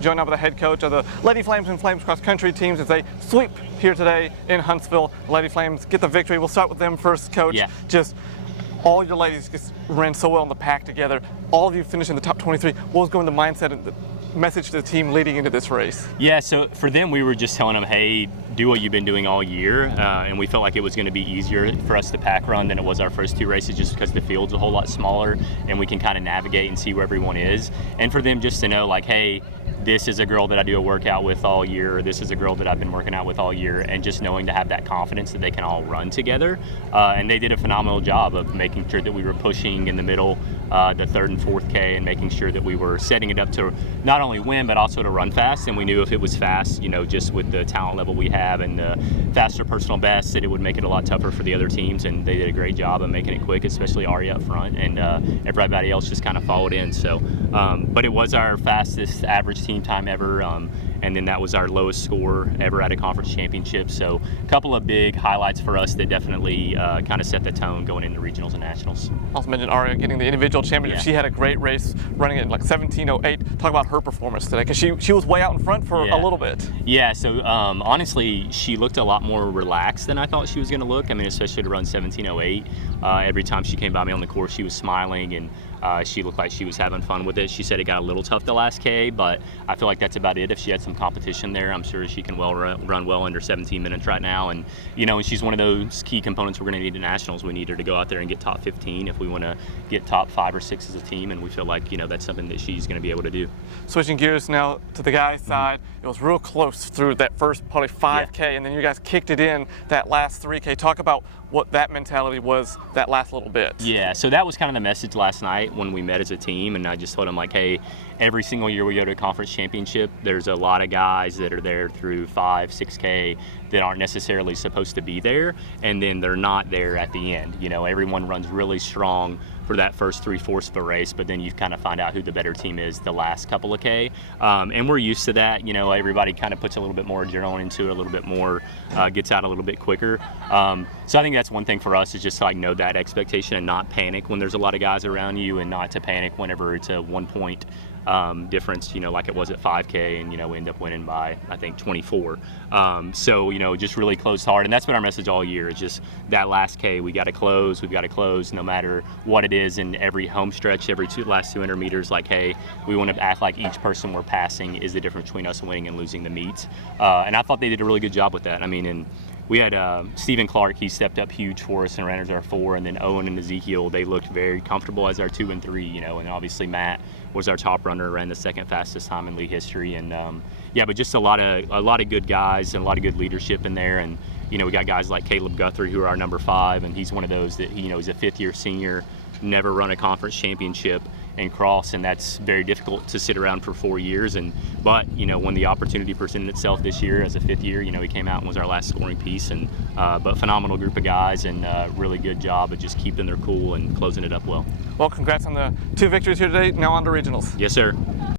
joined now by the head coach of the Lady Flames and Flames cross country teams as they sweep here today in Huntsville. The Lady Flames get the victory. We'll start with them first, Coach. Yeah. Just all your ladies just ran so well in the pack together. All of you finished in the top 23. What was going to the mindset and the message to the team leading into this race? Yeah, so for them, we were just telling them, hey, do what you've been doing all year. And we felt like it was going to be easier for us to pack run than it was our first two races just because the field's a whole lot smaller and we can kind of navigate and see where everyone is. And for them just to know, like, hey, this is a girl that I do a workout with all year. This is a girl that I've been working out with all year, and just knowing to have that confidence that they can all run together. And they did a phenomenal job of making sure that we were pushing in the middle, the third and fourth K, and making sure that we were setting it up to not only win, but also to run fast. And we knew if it was fast, you know, just with the talent level we have and the faster personal best, that it would make it a lot tougher for the other teams. And they did a great job of making it quick, especially Ari up front, and everybody else just kind of followed in. So, but it was our fastest average team time ever, and then that was our lowest score ever at a conference championship. So a couple of big highlights for us that definitely kind of set the tone going into regionals and nationals. Also mentioned Aria getting the individual championship. Yeah. She had a great race running at like 17:08. Talk about her performance today, because she was way out in front for a little bit. Yeah, so honestly, she looked a lot more relaxed than I thought she was going to look. I mean, especially to run 17:08. Every time she came by me on the course, she was smiling, and she looked like she was having fun with it. She said it got a little tough the last K, but I feel like that's about it. If she had some competition there, I'm sure she can run well under 17 minutes right now. And, you know, and she's one of those key components we're going to need at nationals. We need her to go out there and get top 15 if we want to get top 5 or 6 as a team, and we feel like, you know, that's something that she's going to be able to do. Switching gears now to the guys' side, it was real close through that first probably 5K, and then you guys kicked it in that last 3K. Talk about what that mentality was that last little bit. Yeah, so that was kind of the message last night when we met as a team, and I just told them, like, hey, every single year we go to a conference championship, there's a lot of guys that are there through 5, 6K that aren't necessarily supposed to be there, and then they're not there at the end. You know, everyone runs really strong for that first 3/4 of a race, but then you kind of find out who the better team is the last couple of K. And we're used to that. You know, everybody kind of puts a little bit more adrenaline into it, a little bit more, gets out a little bit quicker. So I think that's one thing for us, is just to, like, know that expectation and not panic when there's a lot of guys around you, and not to panic whenever it's a 1 point difference, you know, like it was at 5K, and, you know, we end up winning by, I think, 24. So, you know, just really closed hard, and that's been our message all year. It's just that last K, we've got to close no matter what it is. And every home stretch, every last 200 meters, like, hey, we want to act like each person we're passing is the difference between us winning and losing the meet. And I thought they did a really good job with that. I mean, and we had Stephen Clark, he stepped up huge for us and ran as our 4, and then Owen and Ezekiel, they looked very comfortable as our 2 and 3, you know, and obviously Matt was our top runner, ran the second fastest time in league history. And yeah, but just a lot of good guys and a lot of good leadership in there. And, you know, we got guys like Caleb Guthrie, who are our number 5, and he's one of those that, you know, he's a 5th-year senior, never run a conference championship in cross, and that's very difficult to sit around for 4 years. But you know, when the opportunity presented itself this year as a 5th year, you know, he came out and was our last scoring piece. And but phenomenal group of guys, and really good job of just keeping their cool and closing it up well. Well, congrats on the 2 victories here today. Now on to regionals. Yes, sir.